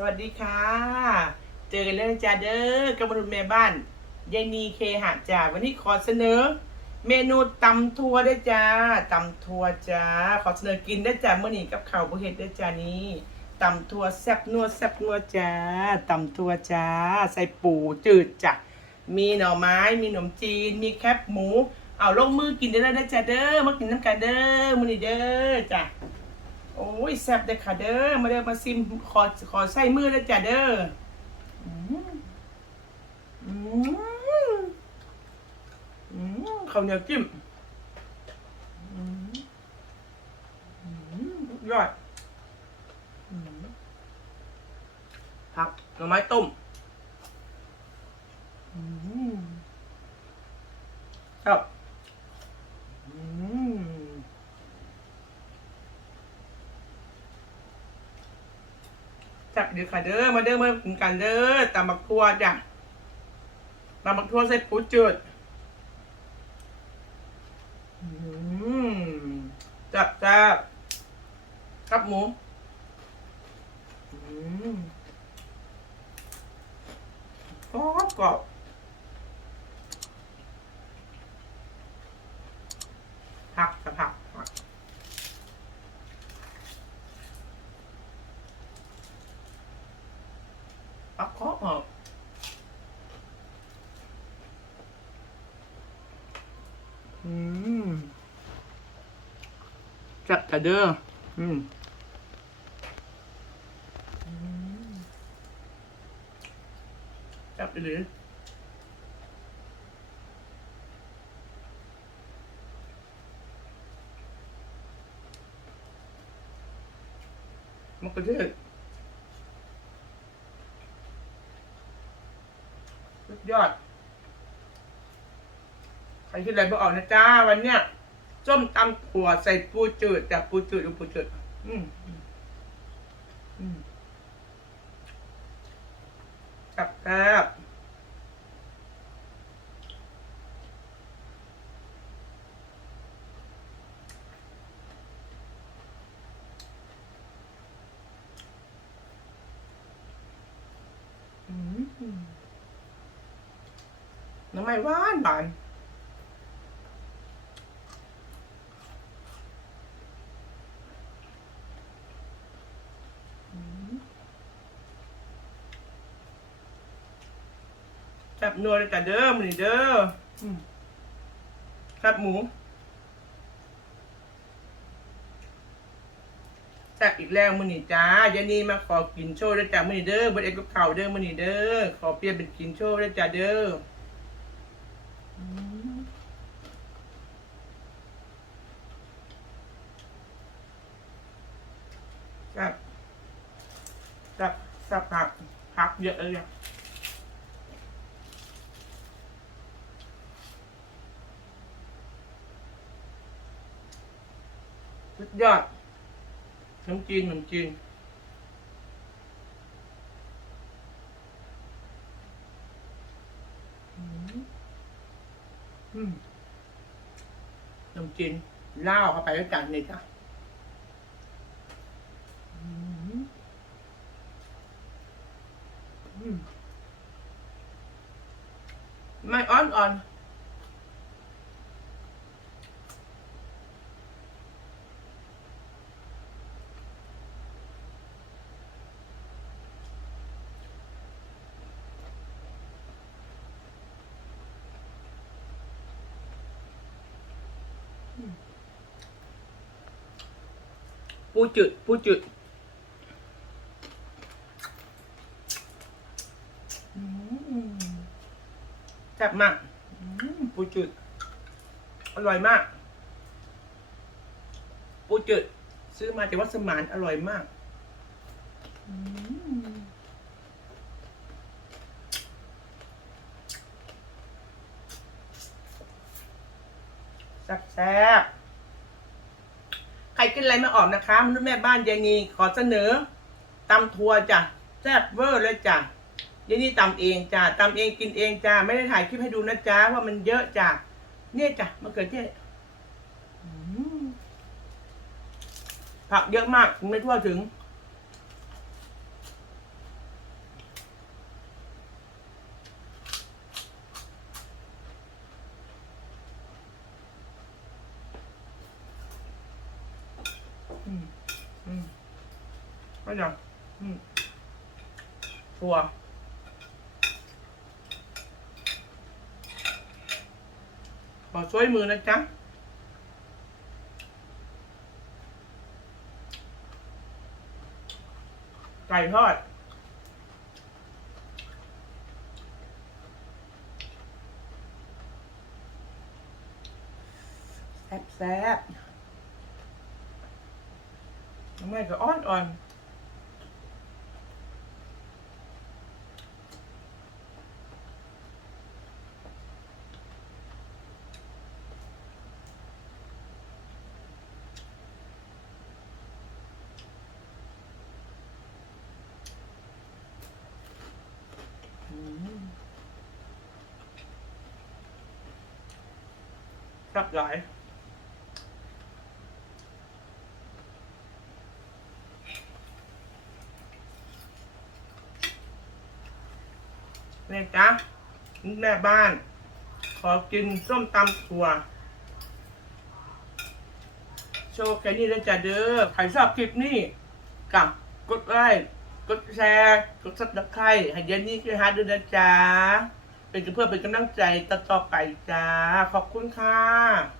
สวัสดีค่ะ เจอกันแล้วนะจ้าเด้อกับมนุษย์แม่บ้านยายนีเคหะจ้าวันนี้ขอเสนอ เมนูตำทัวได้จ้าตำทัวจ้าขอเสนอกินได้จ้าเมื่อนี้กับข้าวบุเฮ็ดได้จ้านี้ตำทัวแซบนัวแซบนัวจ้าตำทัวจ้า ใส่ปูจืดจ้ะมีหน่อไม้ มีขนมจีน มีแคบหมู เอาลงมือกินได้แล้วนะจ้าเด้อมากินน้ำกันเด้อมื้อนี้เด้อจ้ะ โอ้ยแซ่บเด้อค่ะเด้อมาเด้อมาซิมขอขอใส่มือแล้วจ้ะเด้ออืมอืมอืมข้าวเหนียวจิ้มอืมอืมยอดอืมผักหน่อไม้ต้มอืมครับ จับเดี๋ยวค่ะเด้อมาเด้อมากินกันเด้อตำบักทั่วจ้ะตำบักทั่วใส่ปูจืดจับจับครับหมูอืมกรอบกรอบผักกับผัก ปักเคาะออกอืม จับกระเด้ออืมอืมจับไปเลยมันก็เทศสุดยอด ใครคิดอะไรบอกออกนะจ้าวันเนี้ย ส้มตำถั่วใส่ปูจืดจากปูจืดดูปูจืดอืมอืมอืมจับแซ่บอืมน้ำไม่หวานหวาน บนัวเลยจ้ะเด้อมือนี้เด้ออืมจับหมูจับอีกแล้วมือนี้จ้าเดี๋ยวนี้มาขอกินโชว์ด้วยจ้ะมือนี้เด้อบนเอ็กกับเข่าวเด้อมือนี้เด้อขอเปลี่ยนเป็นกินโชว์ด้วยจ้ะเด้อกับกับกับผักผักเยอะเลยอะ สุดยอดน้ำจีนน้ำจีนอืมอืมน้ำจีนเล่าเข้าไปแล้วกันนี่จ้ะไม่อ่อนอ่อน ปูจืดปูจืดอืมแซ่บมากอืมปูจืด อร่อยมาก ปูจืด ซื้อมาจากวัดสมานอร่อยมากอืมแซ่บแซ่บใครกินอะไรไม่ออกนะคะมนุษย์แม่บ้านยายนีขอเสนอตำทัวจ้ะแซ่บเวอร์เลยจ้ะยายนีตำเองจ้ะตำเองกินเองจ้ะไม่ได้ถ่ายคลิปให้ดูนะจ้ะว่ามันเยอะจ้ะเนี่ยจ้ะมะเขือเทศผักเยอะมากไม่ทั่วถึง อืมอืมก็ยังอืมถั่วขอช่วยมือนะจ๊ะไก่ทอดแซ่บแซ่บ น้ำมันก็อ่อนอ่อนรับหลาย แม่จ๊ะแม่บ้าน ขอกินส้มตำถั่ว โชว์แค่นี้แล้วจ้ะเด้อใครชอบคลิปนี้กับกดไลค์กดแชร์ กดซับสไครต์ให้เย็นนี้คือฮาร์ดด้วยนะจ๊ะ เป็นเพื่อเป็นกำลังใจต่อไปจ้า ขอบคุณค่ะ